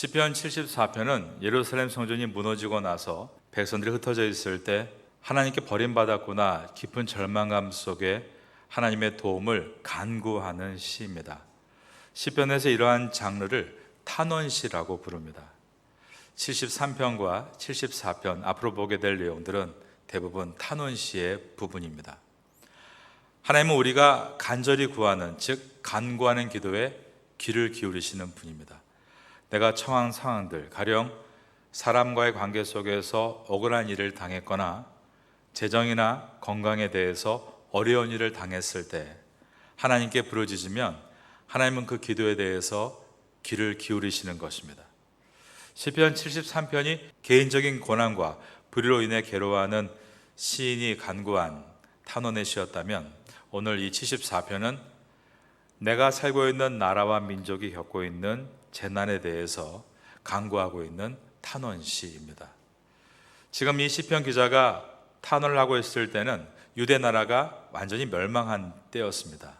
시편 74편은 예루살렘 성전이 무너지고 나서 백성들이 흩어져 있을 때 하나님께 버림받았구나 깊은 절망감 속에 하나님의 도움을 간구하는 시입니다. 시편에서 이러한 장르를 탄원시라고 부릅니다. 73편과 74편 앞으로 보게 될 내용들은 대부분 탄원시의 부분입니다. 하나님은 우리가 간절히 구하는, 즉 간구하는 기도에 귀를 기울이시는 분입니다. 내가 처한 상황들, 가령 사람과의 관계 속에서 억울한 일을 당했거나 재정이나 건강에 대해서 어려운 일을 당했을 때 하나님께 부르짖으면 하나님은 그 기도에 대해서 귀를 기울이시는 것입니다. 시편 73편이 개인적인 고난과 불의로 인해 괴로워하는 시인이 간구한 탄원의 시였다면, 오늘 이 74편은 내가 살고 있는 나라와 민족이 겪고 있는 재난에 대해서 간구하고 있는 탄원시입니다. 지금 이 시편 기자가 탄원을 하고 있을 때는 유대 나라가 완전히 멸망한 때였습니다.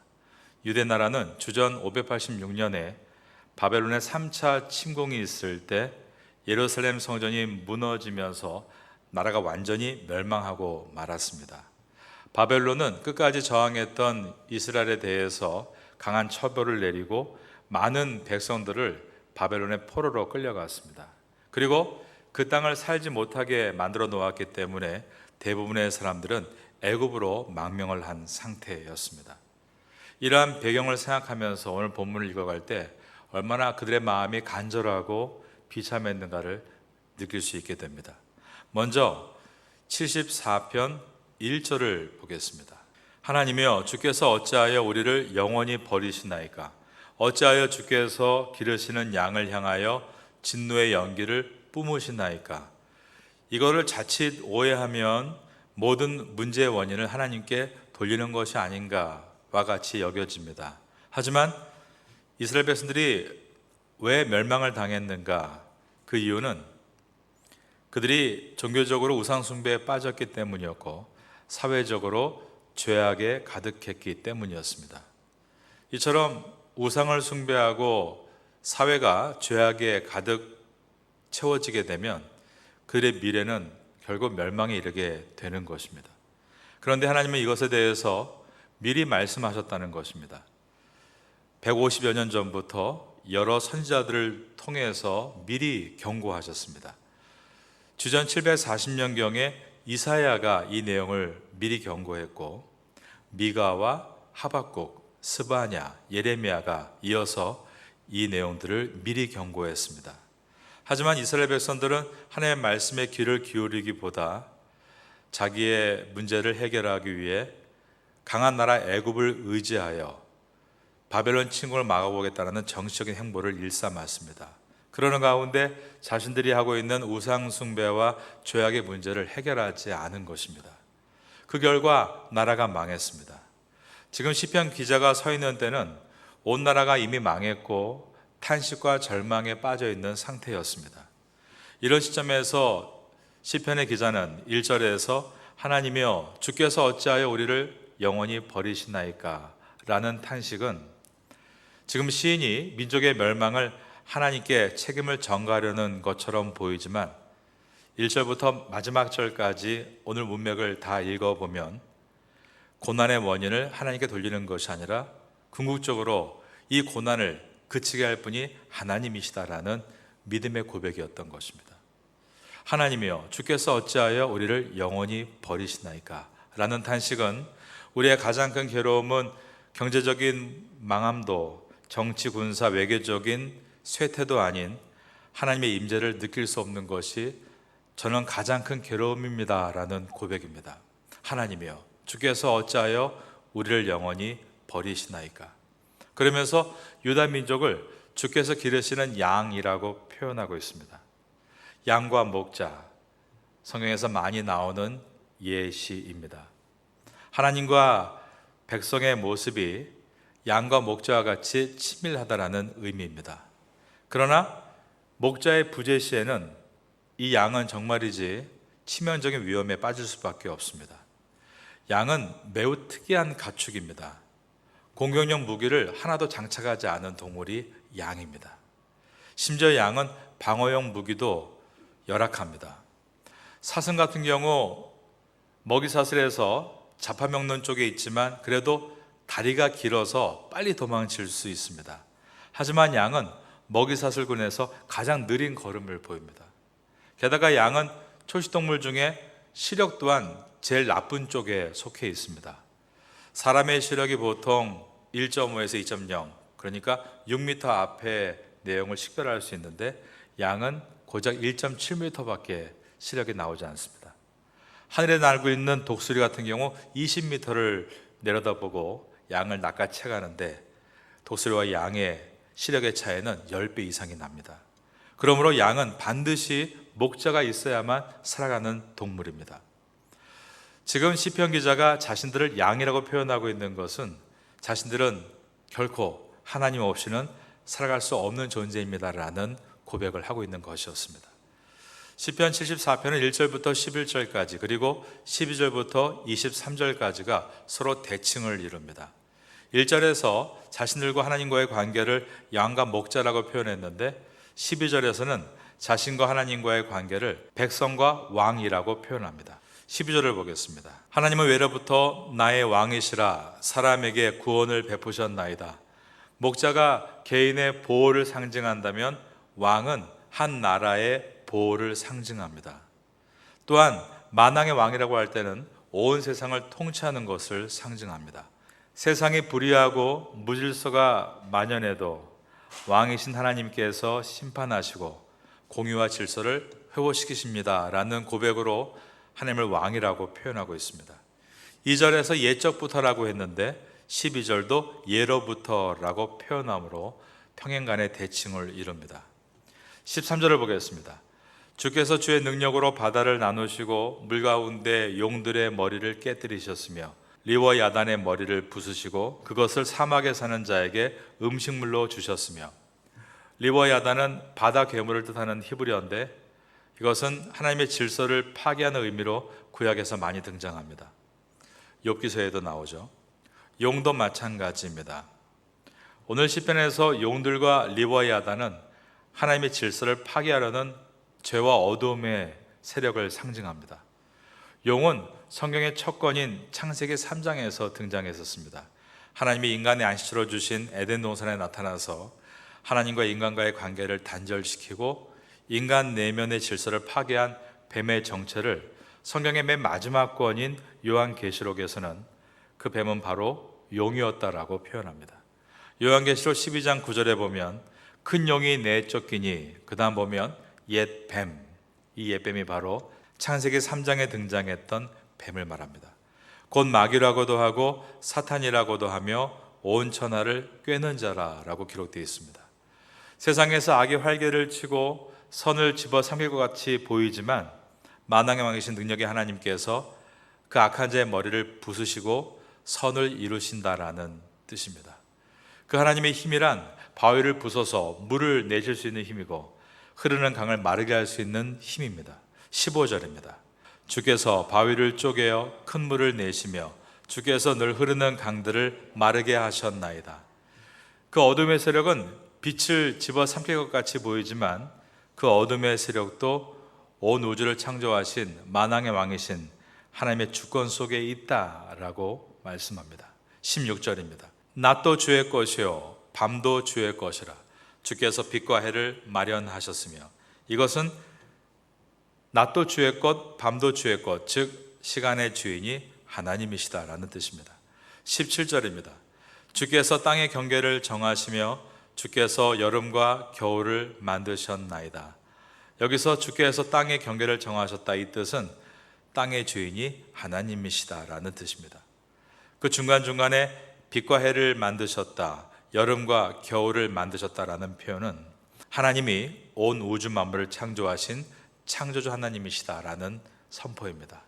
유대 나라는 주전 586년에 바벨론의 3차 침공이 있을 때 예루살렘 성전이 무너지면서 나라가 완전히 멸망하고 말았습니다. 바벨론은 끝까지 저항했던 이스라엘에 대해서 강한 처벌을 내리고 많은 백성들을 바벨론의 포로로 끌려갔습니다. 그리고 그 땅을 살지 못하게 만들어 놓았기 때문에 대부분의 사람들은 애굽으로 망명을 한 상태였습니다. 이러한 배경을 생각하면서 오늘 본문을 읽어갈 때 얼마나 그들의 마음이 간절하고 비참했는가를 느낄 수 있게 됩니다. 먼저 74편 1절을 보겠습니다. 하나님이여, 주께서 어찌하여 우리를 영원히 버리시나이까? 어찌하여 주께서 기르시는 양을 향하여 진노의 연기를 뿜으시나이까? 이거를 자칫 오해하면 모든 문제의 원인을 하나님께 돌리는 것이 아닌가와 같이 여겨집니다. 하지만 이스라엘 백성들이 왜 멸망을 당했는가? 그 이유는 그들이 종교적으로 우상 숭배에 빠졌기 때문이었고 사회적으로 죄악에 가득했기 때문이었습니다. 이처럼 우상을 숭배하고 사회가 죄악에 가득 채워지게 되면 그들의 미래는 결국 멸망에 이르게 되는 것입니다. 그런데 하나님은 이것에 대해서 미리 말씀하셨다는 것입니다. 150여 년 전부터 여러 선지자들을 통해서 미리 경고하셨습니다. 주전 740년경에 이사야가 이 내용을 미리 경고했고, 미가와 하박국, 스바냐, 예레미야가 이어서 이 내용들을 미리 경고했습니다. 하지만 이스라엘 백성들은 하나님의 말씀에 귀를 기울이기보다 자기의 문제를 해결하기 위해 강한 나라 애굽을 의지하여 바벨론 침공을 막아보겠다는 정치적인 행보를 일삼았습니다. 그러는 가운데 자신들이 하고 있는 우상 숭배와 죄악의 문제를 해결하지 않은 것입니다. 그 결과 나라가 망했습니다. 지금 시편 기자가 서 있는 때는 온 나라가 이미 망했고 탄식과 절망에 빠져 있는 상태였습니다. 이런 시점에서 시편의 기자는 1절에서 하나님이여, 주께서 어찌하여 우리를 영원히 버리시나이까? 라는 탄식은 지금 시인이 민족의 멸망을 하나님께 책임을 전가하려는 것처럼 보이지만 1절부터 마지막 절까지 오늘 문맥을 다 읽어보면 고난의 원인을 하나님께 돌리는 것이 아니라 궁극적으로 이 고난을 그치게 할 분이 하나님이시다라는 믿음의 고백이었던 것입니다. 하나님이여, 주께서 어찌하여 우리를 영원히 버리시나이까? 라는 탄식은 우리의 가장 큰 괴로움은 경제적인 망함도 정치, 군사, 외교적인 쇠퇴도 아닌 하나님의 임재를 느낄 수 없는 것이 저는 가장 큰 괴로움입니다 라는 고백입니다. 하나님이여, 주께서 어찌하여 우리를 영원히 버리시나이까? 그러면서 유다 민족을 주께서 기르시는 양이라고 표현하고 있습니다. 양과 목자, 성경에서 많이 나오는 예시입니다. 하나님과 백성의 모습이 양과 목자와 같이 친밀하다라는 의미입니다. 그러나 목자의 부재 시에는 이 양은 정말이지 치명적인 위험에 빠질 수밖에 없습니다. 양은 매우 특이한 가축입니다. 공격용 무기를 하나도 장착하지 않은 동물이 양입니다. 심지어 양은 방어용 무기도 열악합니다. 사슴 같은 경우 먹이사슬에서 잡아먹는 쪽에 있지만 그래도 다리가 길어서 빨리 도망칠 수 있습니다. 하지만 양은 먹이사슬군에서 가장 느린 걸음을 보입니다. 게다가 양은 초식동물 중에 시력 또한 제일 나쁜 쪽에 속해 있습니다. 사람의 시력이 보통 1.5에서 2.0, 그러니까 6m 앞의 내용을 식별할 수 있는데 양은 고작 1.7m밖에 시력이 나오지 않습니다. 하늘에 날고 있는 독수리 같은 경우 20m를 내려다보고 양을 낚아채가는데 독수리와 양의 시력의 차이는 10배 이상이 납니다. 그러므로 양은 반드시 목자가 있어야만 살아가는 동물입니다. 지금 시편 기자가 자신들을 양이라고 표현하고 있는 것은 자신들은 결코 하나님 없이는 살아갈 수 없는 존재입니다라는 고백을 하고 있는 것이었습니다. 시편 74편은 1절부터 11절까지 그리고 12절부터 23절까지가 서로 대칭을 이룹니다. 1절에서 자신들과 하나님과의 관계를 양과 목자라고 표현했는데 12절에서는 자신과 하나님과의 관계를 백성과 왕이라고 표현합니다. 12절을 보겠습니다. 하나님은 외로부터 나의 왕이시라 사람에게 구원을 베푸셨나이다. 목자가 개인의 보호를 상징한다면 왕은 한 나라의 보호를 상징합니다. 또한 만왕의 왕이라고 할 때는 온 세상을 통치하는 것을 상징합니다. 세상이 불의하고 무질서가 만연해도 왕이신 하나님께서 심판하시고 공의와 질서를 회복시키십니다 라는 고백으로 하나님을 왕이라고 표현하고 있습니다. 2절에서 예적부터라고 했는데 12절도 예로부터라고 표현함으로 평행간의 대칭을 이룹니다. 13절을 보겠습니다. 주께서 주의 능력으로 바다를 나누시고 물 가운데 용들의 머리를 깨뜨리셨으며 리와 야단의 머리를 부수시고 그것을 사막에 사는 자에게 음식물로 주셨으며 리와 야단은 바다 괴물을 뜻하는 히브리어인데 이것은 하나님의 질서를 파괴하는 의미로 구약에서 많이 등장합니다. 욥기서에도 나오죠. 용도 마찬가지입니다. 오늘 시편에서 용들과 리와 야단은 하나님의 질서를 파괴하려는 죄와 어둠의 세력을 상징합니다. 용은 성경의 첫 권인 창세기 3장에서 등장했었습니다. 하나님이 인간의 안식처로 주신 에덴 동산에 나타나서 하나님과 인간과의 관계를 단절시키고 인간 내면의 질서를 파괴한 뱀의 정체를 성경의 맨 마지막 권인 요한계시록에서는 그 뱀은 바로 용이었다라고 표현합니다. 요한계시록 12장 9절에 보면 큰 용이 내쫓기니 그 다음 보면 옛 뱀, 이 옛뱀이 바로 창세기 3장에 등장했던 뱀을 말합니다. 곧 마귀라고도 하고 사탄이라고도 하며 온 천하를 꿰는 자라라고 기록되어 있습니다. 세상에서 악의 활개를 치고 선을 집어삼킬 것 같이 보이지만 만왕의 왕이신 능력의 하나님께서 그 악한 자의 머리를 부수시고 선을 이루신다라는 뜻입니다. 그 하나님의 힘이란 바위를 부숴서 물을 내실 수 있는 힘이고 흐르는 강을 마르게 할 수 있는 힘입니다. 15절입니다. 주께서 바위를 쪼개어 큰 물을 내시며 주께서 늘 흐르는 강들을 마르게 하셨나이다. 그 어둠의 세력은 빛을 집어삼킬 것 같이 보이지만 그 어둠의 세력도 온 우주를 창조하신 만왕의 왕이신 하나님의 주권 속에 있다라고 말씀합니다. 16절입니다. 낮도 주의 것이요 밤도 주의 것이라 주께서 빛과 해를 마련하셨으며 이것은 낮도 주의 것 밤도 주의 것 즉 시간의 주인이 하나님이시다라는 뜻입니다. 17절입니다. 주께서 땅의 경계를 정하시며 주께서 여름과 겨울을 만드셨나이다. 여기서 주께서 땅의 경계를 정하셨다 이 뜻은 땅의 주인이 하나님이시다라는 뜻입니다. 그 중간중간에 빛과 해를 만드셨다, 여름과 겨울을 만드셨다라는 표현은 하나님이 온 우주 만물을 창조하신 창조주 하나님이시다라는 선포입니다.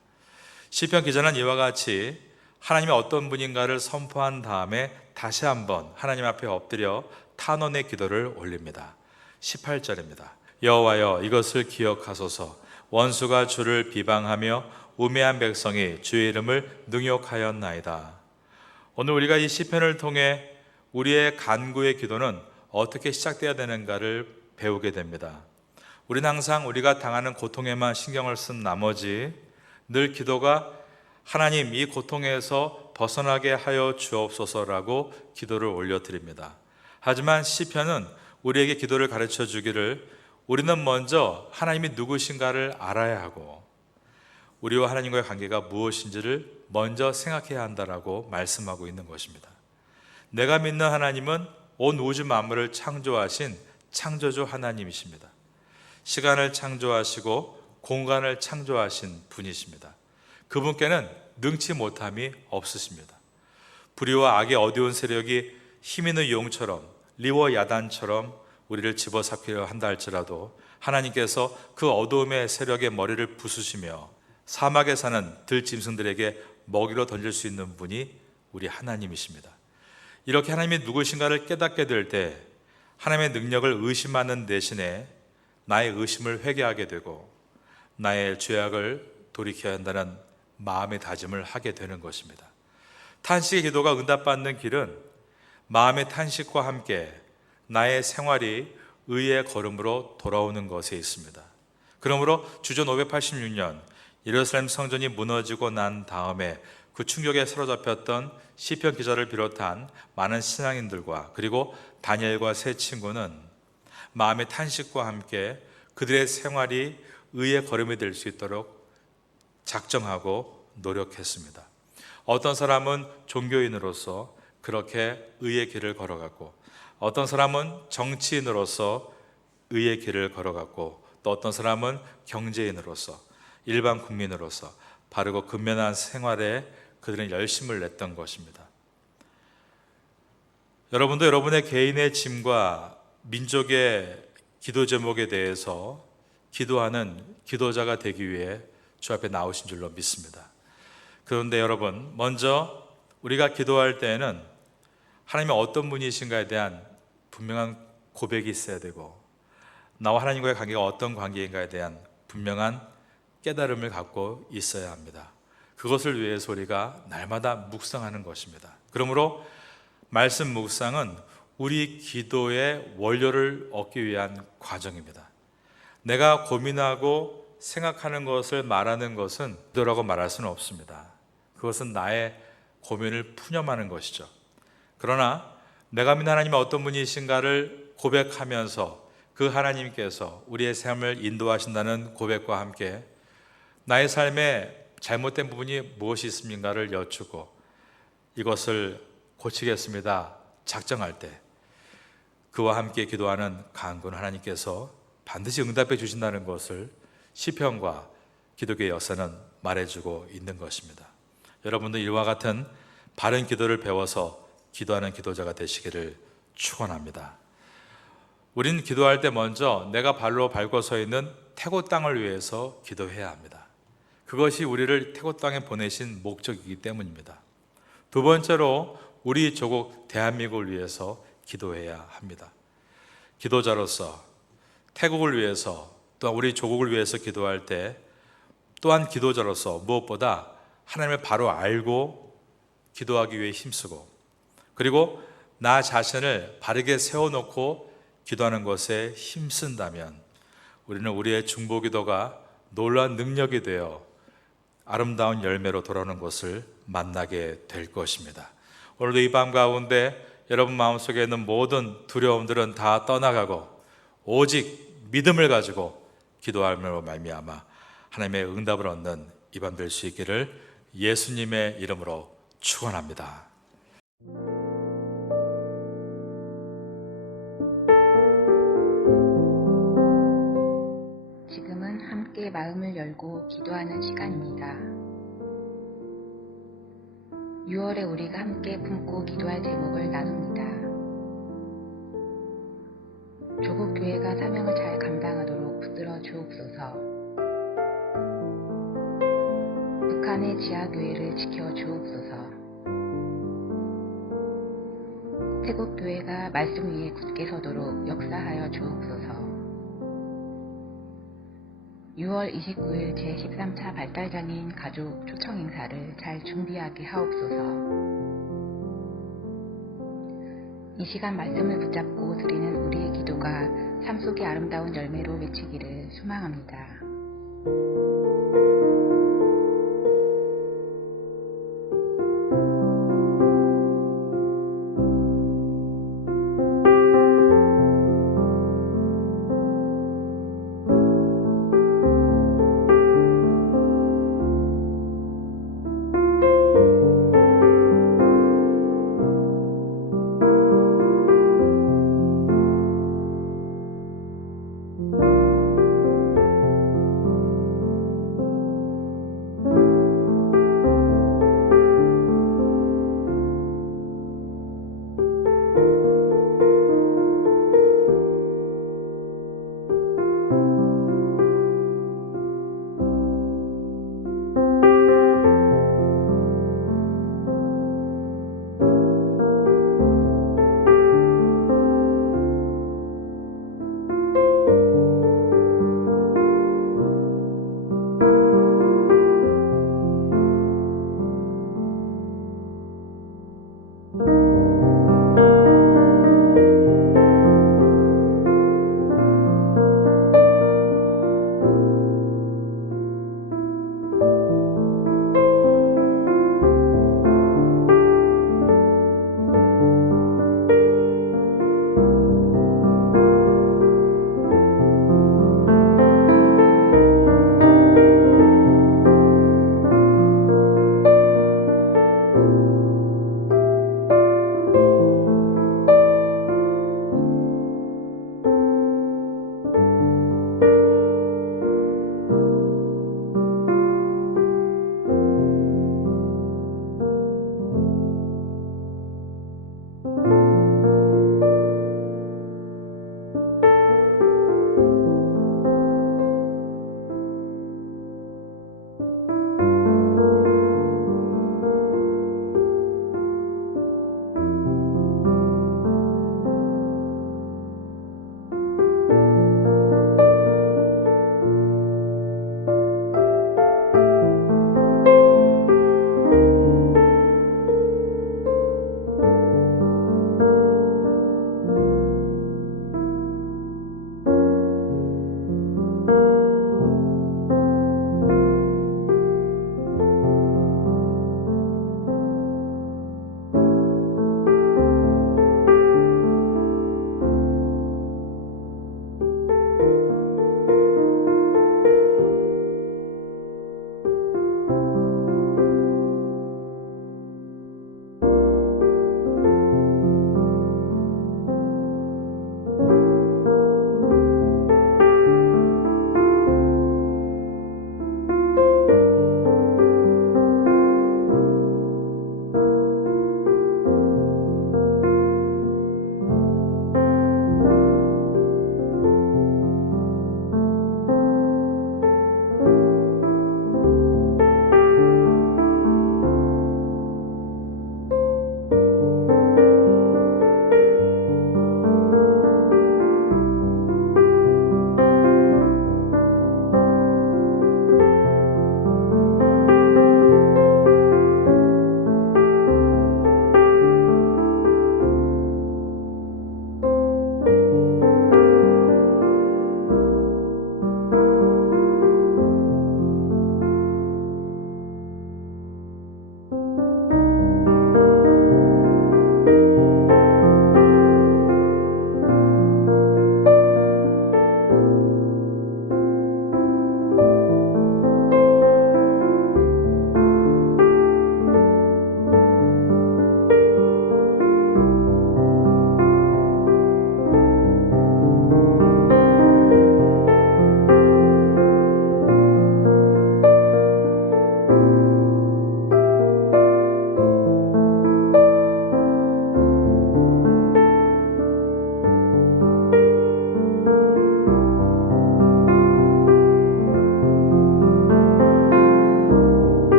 시편 기자는 이와 같이 하나님이 어떤 분인가를 선포한 다음에 다시 한번 하나님 앞에 엎드려 탄원의 기도를 올립니다. 18절입니다. 여호와여 이것을 기억하소서. 원수가 주를 비방하며 우매한 백성이 주의 이름을 능욕하였나이다. 오늘 우리가 이 시편을 통해 우리의 간구의 기도는 어떻게 시작되어야 되는가를 배우게 됩니다. 우리는 항상 우리가 당하는 고통에만 신경을 쓴 나머지 늘 기도가 하나님 이 고통에서 벗어나게 하여 주옵소서라고 기도를 올려드립니다. 하지만 시편은 우리에게 기도를 가르쳐 주기를 우리는 먼저 하나님이 누구신가를 알아야 하고 우리와 하나님과의 관계가 무엇인지를 먼저 생각해야 한다라고 말씀하고 있는 것입니다. 내가 믿는 하나님은 온 우주 만물을 창조하신 창조주 하나님이십니다. 시간을 창조하시고 공간을 창조하신 분이십니다. 그분께는 능치 못함이 없으십니다. 불의와 악의 어두운 세력이 힘있는 용처럼 리워 야단처럼 우리를 집어삼키려 한다 할지라도 하나님께서 그 어두움의 세력의 머리를 부수시며 사막에 사는 들짐승들에게 먹이로 던질 수 있는 분이 우리 하나님이십니다. 이렇게 하나님이 누구신가를 깨닫게 될 때 하나님의 능력을 의심하는 대신에 나의 의심을 회개하게 되고 나의 죄악을 돌이켜야 한다는 마음의 다짐을 하게 되는 것입니다. 탄식의 기도가 응답받는 길은 마음의 탄식과 함께 나의 생활이 의의 걸음으로 돌아오는 것에 있습니다. 그러므로 주전 586년 예루살렘 성전이 무너지고 난 다음에 그 충격에 사로잡혔던 시편 기자를 비롯한 많은 신앙인들과 그리고 다니엘과 세 친구는 마음의 탄식과 함께 그들의 생활이 의의 걸음이 될 수 있도록 작정하고 노력했습니다. 어떤 사람은 종교인으로서 그렇게 의의 길을 걸어갔고 어떤 사람은 정치인으로서 의의 길을 걸어갔고 또 어떤 사람은 경제인으로서 일반 국민으로서 바르고 근면한 생활에 그들은 열심을 냈던 것입니다. 여러분도 여러분의 개인의 짐과 민족의 기도 제목에 대해서 기도하는 기도자가 되기 위해 주 앞에 나오신 줄로 믿습니다. 그런데 여러분, 먼저 우리가 기도할 때에는 하나님이 어떤 분이신가에 대한 분명한 고백이 있어야 되고 나와 하나님과의 관계가 어떤 관계인가에 대한 분명한 깨달음을 갖고 있어야 합니다. 그것을 위해서 우리가 날마다 묵상하는 것입니다. 그러므로 말씀 묵상은 우리 기도의 원료를 얻기 위한 과정입니다. 내가 고민하고 생각하는 것을 말하는 것은 기도라고 말할 수는 없습니다. 그것은 나의 고민을 푸념하는 것이죠. 그러나 내가 믿는 하나님이 어떤 분이신가를 고백하면서 그 하나님께서 우리의 삶을 인도하신다는 고백과 함께 나의 삶에 잘못된 부분이 무엇이 있습니까를 여쭈고 이것을 고치겠습니다 작정할 때 그와 함께 기도하는 강군 하나님께서 반드시 응답해 주신다는 것을 시편과 기독교의 역사는 말해주고 있는 것입니다. 여러분도 이와 같은 바른 기도를 배워서 기도하는 기도자가 되시기를 축원합니다. 우리는 기도할 때 먼저 내가 발로 밟고 서 있는 태고 땅을 위해서 기도해야 합니다. 그것이 우리를 태고 땅에 보내신 목적이기 때문입니다. 두 번째로 우리 조국 대한민국을 위해서 기도해야 합니다. 기도자로서 태국을 위해서 또한 우리 조국을 위해서 기도할 때 또한 기도자로서 무엇보다 하나님을 바로 알고 기도하기 위해 힘쓰고 그리고 나 자신을 바르게 세워놓고 기도하는 것에 힘쓴다면 우리는 우리의 중보기도가 놀라운 능력이 되어 아름다운 열매로 돌아오는 것을 만나게 될 것입니다. 오늘도 이 밤 가운데 여러분 마음속에 있는 모든 두려움들은 다 떠나가고 오직 믿음을 가지고 기도함으로 말미암아 하나님의 응답을 얻는 이 밤 될 수 있기를 예수님의 이름으로 축원합니다. 지금은 함께 마음을 열고 기도하는 시간입니다. 6월에 우리가 함께 품고 기도할 제목을 나눕니다. 조국 교회가 사명을 잘 감당하도록 붙들어 주옵소서. 북한의 지하교회를 지켜 주옵소서. 태국 교회가 말씀 위에 굳게 서도록 역사하여 주옵소서. 6월 29일 제13차 발달장애인 가족 초청 행사를 잘 준비하게 하옵소서. 이 시간 말씀을 붙잡고 드리는 우리의 기도가 삶 속의 아름다운 열매로 맺히기를 소망합니다.